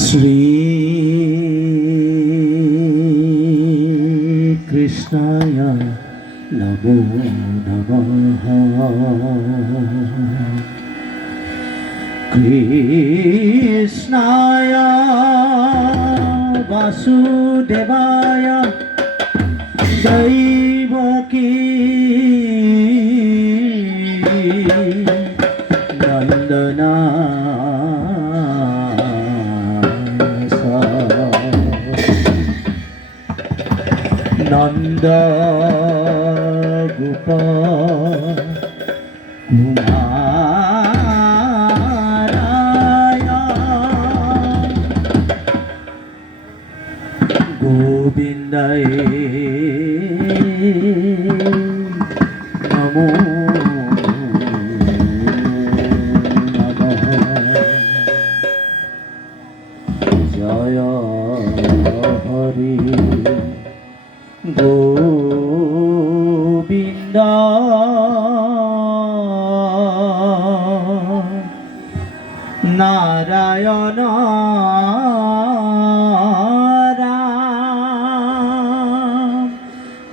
শ্রীকৃষ্ণায় নমো নমঃ। কৃষ্ণায় বাসুদেবায় দৈবকী নন্দনা নন্দ গোপ কুমারায় গোবিন্দায় নমো নমঃ। জয় হরি গোবিন্দ নারায়ণ রাম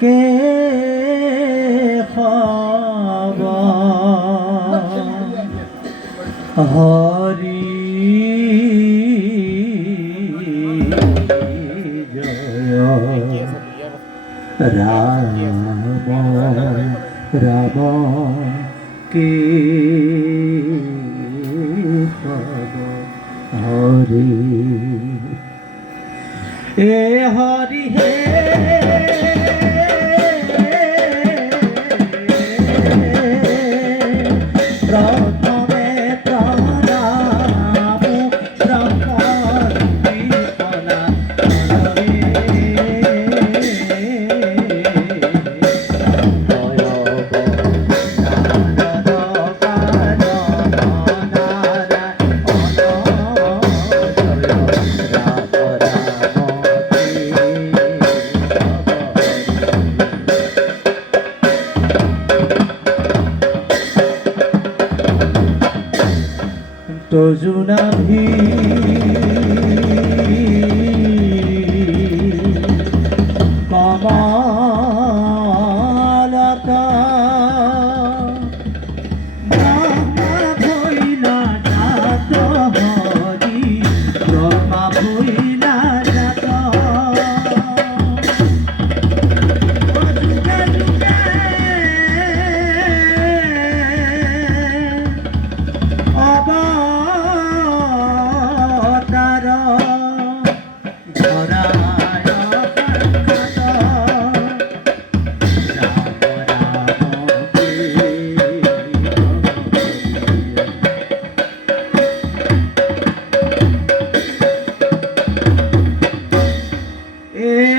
কেশব হরি জয় রাম রাম কেশব হরি। এ হরি হে প্রথমে প্রণাম ব্রহ্মণা তজুনাভি কমলতা ব্রহ্মা ভৈলা জাত হরি ব্রহ্মা ভৈলা জাত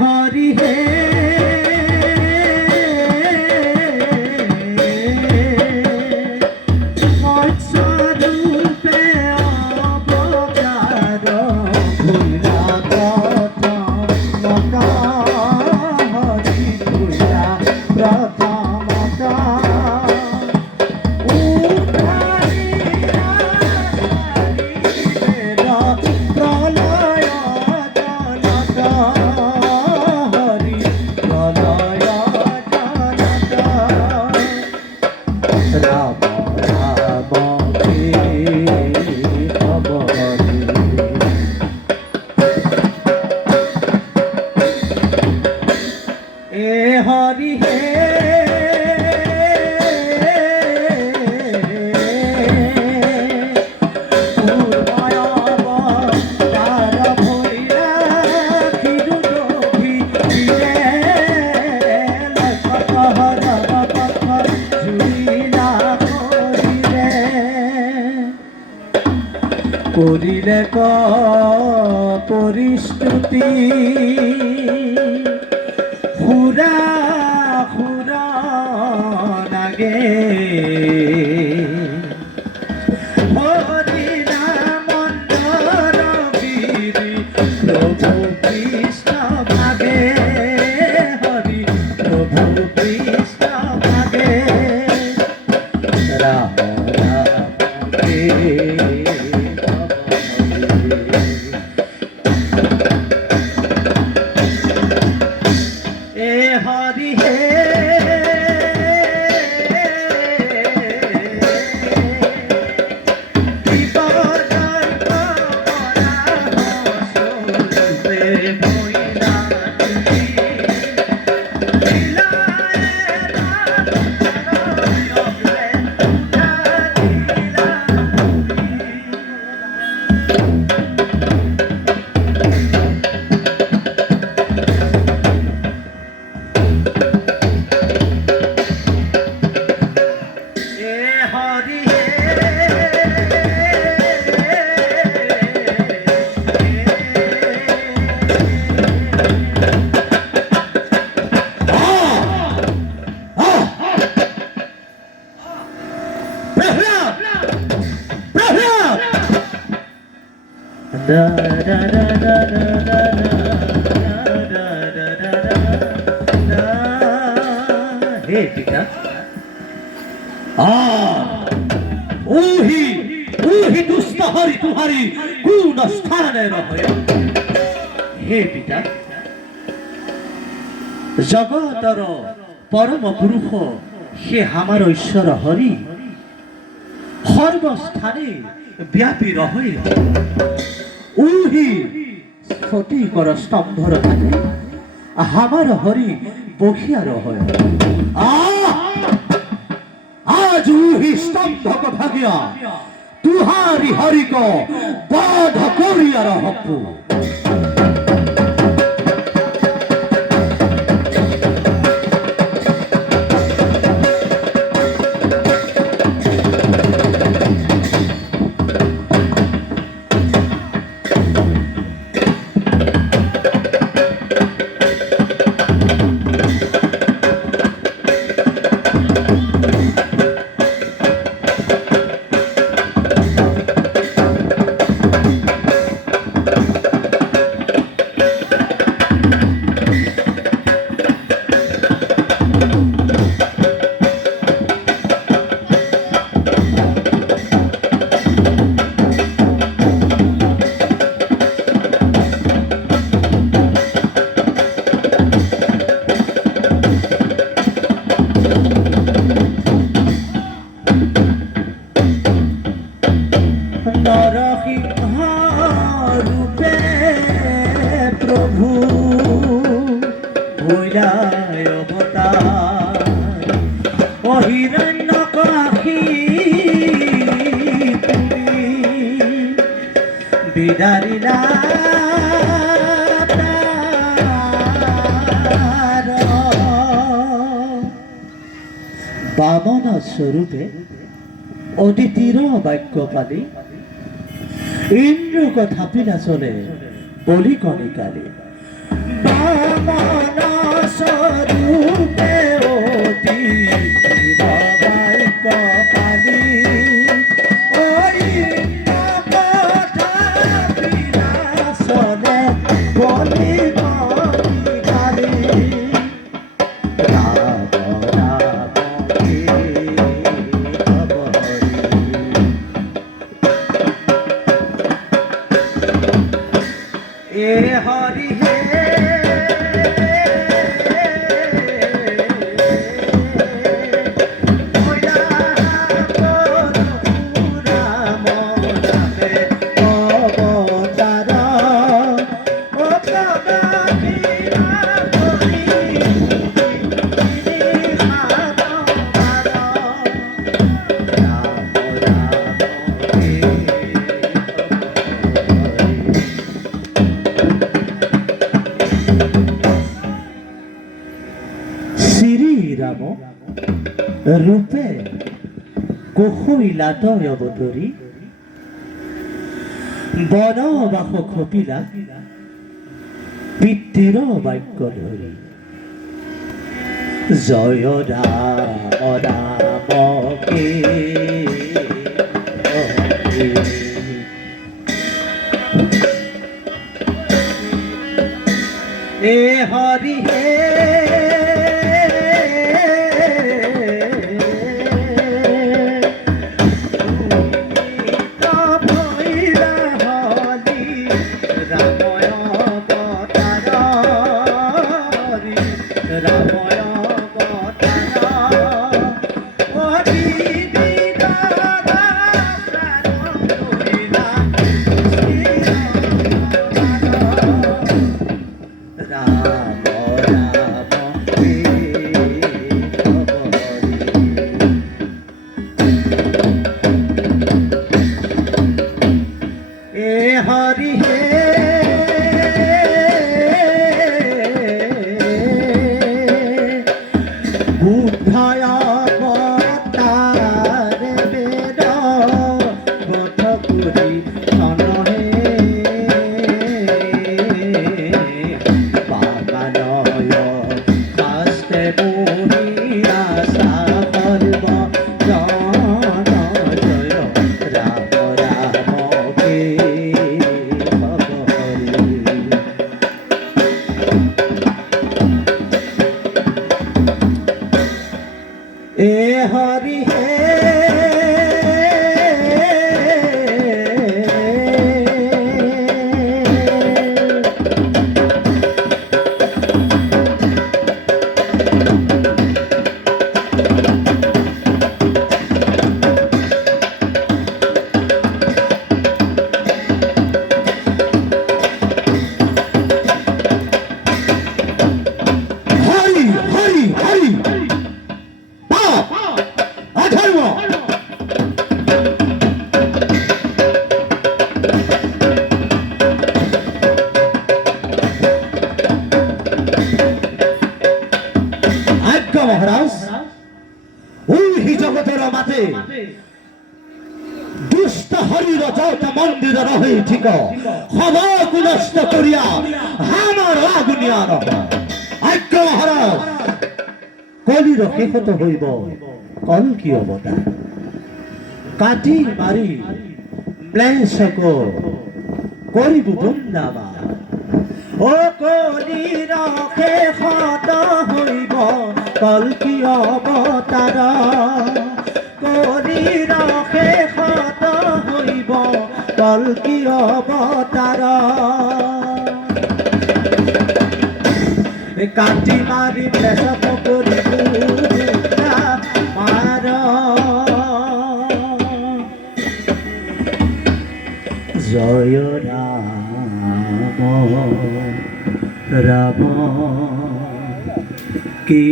হরি হে মৎস্যরূপে অবতার ভুলা প্রথমতা হরি ভুলা প্রথমতা হরি হে করিলে ক পরিস্তুতি খুরা খুরা লাগে হরি নাম গিরি প্রভু কৃষ্ণ ভাগে হরি প্রভু কৃষ্ণ ভাগে Ram Ram Da da da da da da da da da. Hey पिता ওহি দুষ্ট হরি তুহারি কোন স্থানে রহে হে পিতা জগতর পরম পুরুষ সে আমার ঈশ্বর হরি সর্বস্থানে ব্যাপী রহে ওহি স্ফটিকর স্তম্ভর থাকে আমার হরি বহিয়া রহে आज उही स्तंभक भागिया तुहारी हरि को बाध करिया रहबू বামন স্বরূপে অদিতির বাক্য পালি ইন্দ্র কথা পিলা চলে বলি কণিকালে বামন স্বরূপে অদিতির বাক্য পালি রূপে কহইলাত অবতরী বনবাস খপিলা পিতৃর বাক্য ধরি জয় রাম রাম কে এ হরি হে রাম রহে ঠিক খবর নষ্ট করিয়া আমার আগুনিয়া রহ আজ্ঞা মহারাজ কলির শেষত হইব কল কি অবতার কাটি মারি ম্লেচ্ছক করিব বৃন্দাবান ও কলির শেষত হইব কল কি অবতার কলির শেষত হইব কল কি অবতার কাটি মারি ম্লেচ্ছক করিব মার জয় রাম রাম কি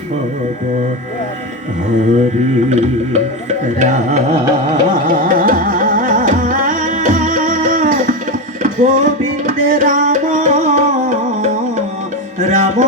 হব হরি রাম গোবিন্দ রাম রাম